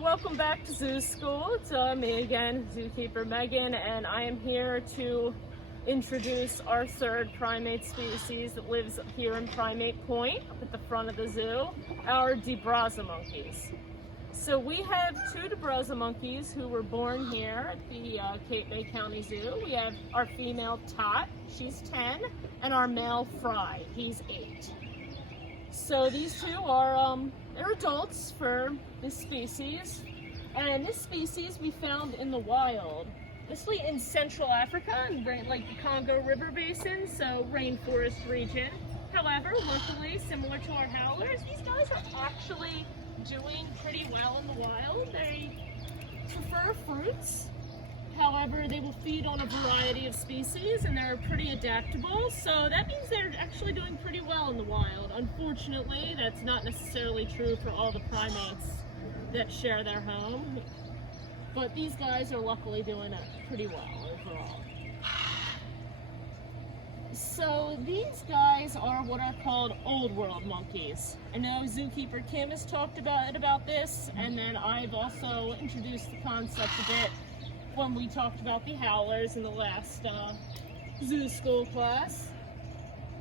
welcome back to Zoo School. It's me again, zookeeper Megan, and I am here to introduce our third primate species that lives here in Primate Point, up at the front of the zoo, our Brazza monkeys. So we have two Brazza monkeys who were born here at the Cape May County Zoo. We have our female Tot, she's 10, and our male Fry, he's 8. So these two are they're adults for this species, and this species we found in the wild, mostly in Central Africa and like the Congo River Basin, so rainforest region. However, luckily, similar to our howlers, these guys are actually doing pretty well in the wild. They prefer fruits. However, they will feed on a variety of species and they're pretty adaptable, so that means they're actually doing pretty well in the wild. Unfortunately, that's not necessarily true for all the primates that share their home, but these guys are luckily doing pretty well overall. So these guys are what are called old world monkeys. I know zookeeper Kim has talked about this, and then I've also introduced the concept a bit when we talked about the howlers in the last zoo school class.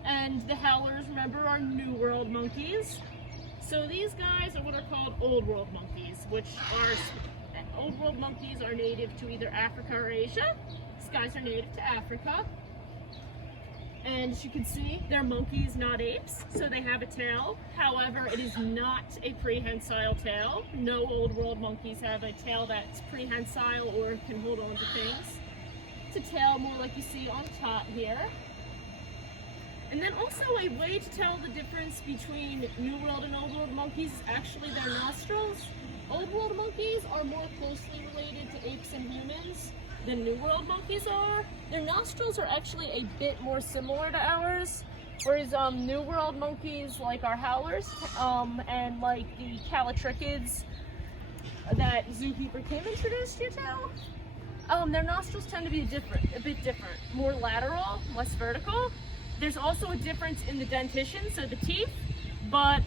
And the howlers, remember, are New World monkeys. So these guys are what are called Old World monkeys, which are, Old World monkeys are native to either Africa or Asia. These guys are native to Africa. And as you can see, they're monkeys, not apes, so they have a tail. However, it is not a prehensile tail. No Old World monkeys have a tail that's prehensile or can hold on to things. It's a tail more like you see on Tot here. And then also a way to tell the difference between New World and Old World monkeys is actually their nostrils. Old World monkeys are more closely related to apes and humans than New World monkeys are. Their nostrils are actually a bit more similar to ours, whereas New World monkeys, like our howlers, and like the callitrichids that zookeeper Kim introduced you to, their nostrils tend to be a bit different, more lateral, less vertical. There's also a difference in the dentition, so the teeth, but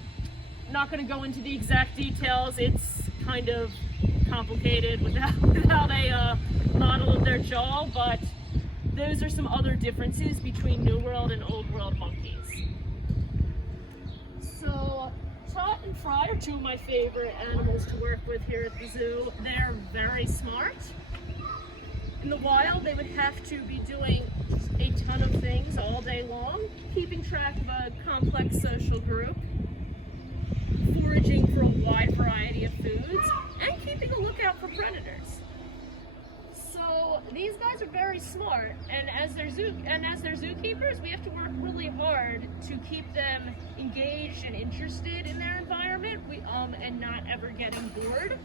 I'm not going to go into the exact details. It's kind of complicated with how they model their jaw, but those are some other differences between New World and Old World monkeys. So Tot and Fry are two of my favorite animals to work with here at the zoo. They're very smart. In the wild, they would have to be doing a ton of things all day long, keeping track of a complex social group, foraging for a wide variety of foods, and keeping a lookout for predators. So these guys are very smart, and as their zookeepers, we have to work really hard to keep them engaged and interested in their environment, and not ever getting bored.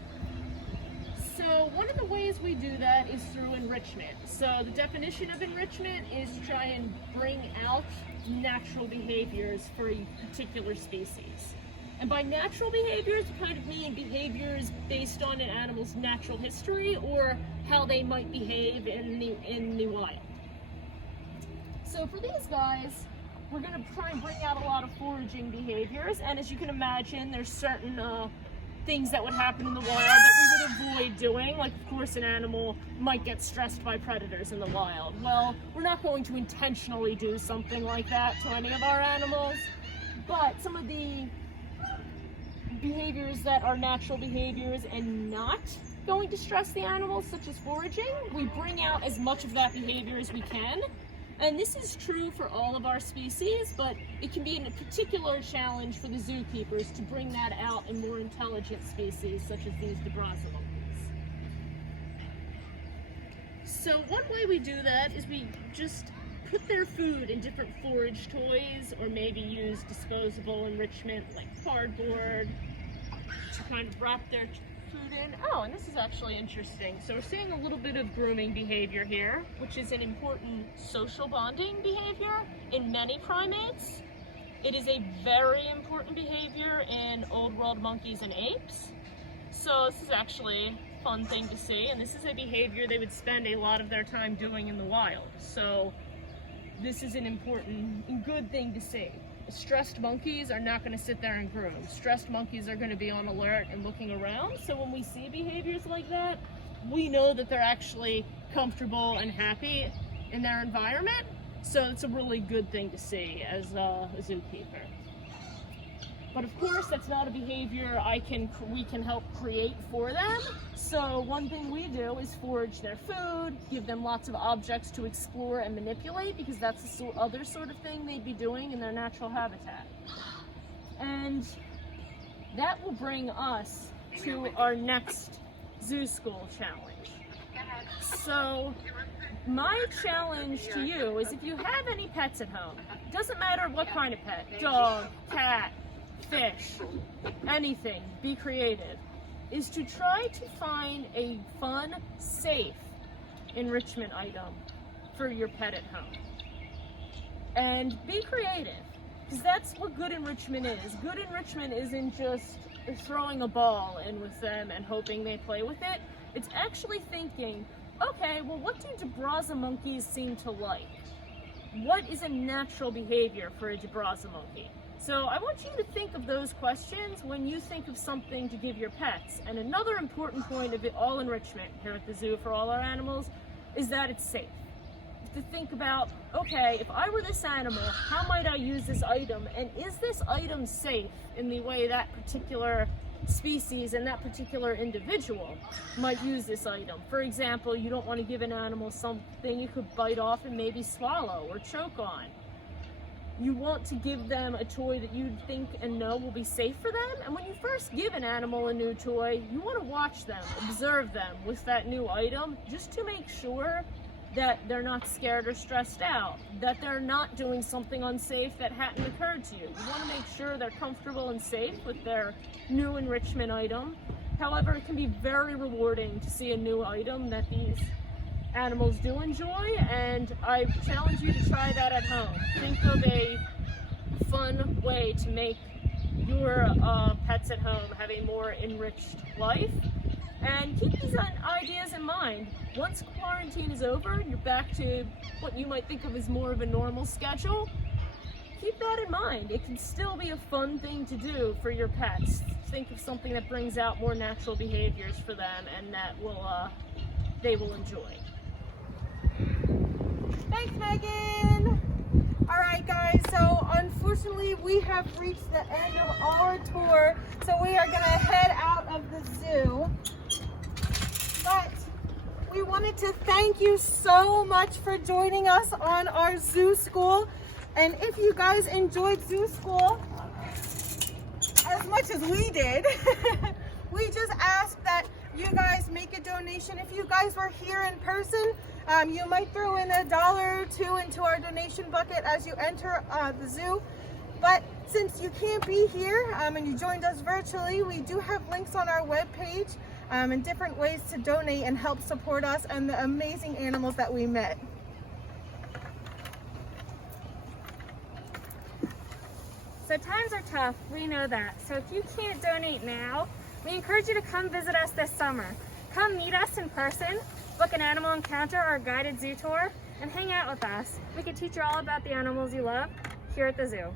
So one of the ways we do that is through enrichment. So the definition of enrichment is to try and bring out natural behaviors for a particular species. And by natural behaviors, we kind of mean behaviors based on an animal's natural history or how they might behave in the wild. So for these guys, we're going to try and bring out a lot of foraging behaviors. And as you can imagine, there's certain things that would happen in the wild that we would avoid doing. Like, of course, an animal might get stressed by predators in the wild. Well, we're not going to intentionally do something like that to any of our animals, but some of the behaviors that are natural behaviors and not going to stress the animals, such as foraging, we bring out as much of that behavior as we can. And this is true for all of our species, but it can be a particular challenge for the zookeepers to bring that out in more intelligent species, such as these Brazza monkeys. So one way we do that is we just put their food in different forage toys, or maybe use disposable enrichment like cardboard to kind of wrap their food in. Oh, and this is actually interesting. So we're seeing a little bit of grooming behavior here, which is an important social bonding behavior in many primates. It is a very important behavior in Old World monkeys and apes. So this is actually a fun thing to see, and this is a behavior they would spend a lot of their time doing in the wild. So this is an important and good thing to see. stressed monkeys are not going to sit there and groom. Stressed monkeys are going to be on alert and looking around. So when we see behaviors like that, we know that they're actually comfortable and happy in their environment. So it's a really good thing to see as a zookeeper. But of course, that's not a behavior we can help create for them. So one thing we do is forage their food, give them lots of objects to explore and manipulate, because that's the other sort of thing they'd be doing in their natural habitat. And that will bring us to our next zoo school challenge. So my challenge to you is, if you have any pets at home, doesn't matter what kind of pet, dog, cat, fish, anything, be creative, is to try to find a fun, safe enrichment item for your pet at home. And be creative, because that's what good enrichment is. Good enrichment isn't just throwing a ball in with them and hoping they play with it. It's actually thinking, okay, well, what do Brazza monkeys seem to like? What is a natural behavior for a Brazza monkey? So I want you to think of those questions when you think of something to give your pets. And another important point of all enrichment here at the zoo for all our animals is that it's safe. To think about, okay, if I were this animal, how might I use this item? And is this item safe in the way that particular species and that particular individual might use this item? For example, you don't want to give an animal something you could bite off and maybe swallow or choke on. You want to give them a toy that you think and know will be safe for them. And when you first give an animal a new toy, you want to watch them, observe them with that new item, just to make sure that they're not scared or stressed out, that they're not doing something unsafe that hadn't occurred to you. You want to make sure they're comfortable and safe with their new enrichment item. However, it can be very rewarding to see a new item that these animals do enjoy, and I challenge you to try that at home. Think of a fun way to make your pets at home have a more enriched life, and keep these ideas in mind. Once quarantine is over, you're back to what you might think of as more of a normal schedule. Keep that in mind. It can still be a fun thing to do for your pets. Think of something that brings out more natural behaviors for them and that they will enjoy. Thanks, Megan. All right, guys, so unfortunately we have reached the end of our tour, so we are gonna head out of the zoo. But we wanted to thank you so much for joining us on our zoo school. And if you guys enjoyed zoo school as much as we did, we just ask that you guys make a donation. If you guys were here in person, you might throw in $1 or $2 into our donation bucket as you enter the zoo. But since you can't be here and you joined us virtually, we do have links on our webpage and different ways to donate and help support us and the amazing animals that we met. So times are tough, we know that. So if you can't donate now, we encourage you to come visit us this summer. Come meet us in person, book an animal encounter or a guided zoo tour, and hang out with us. We can teach you all about the animals you love here at the zoo.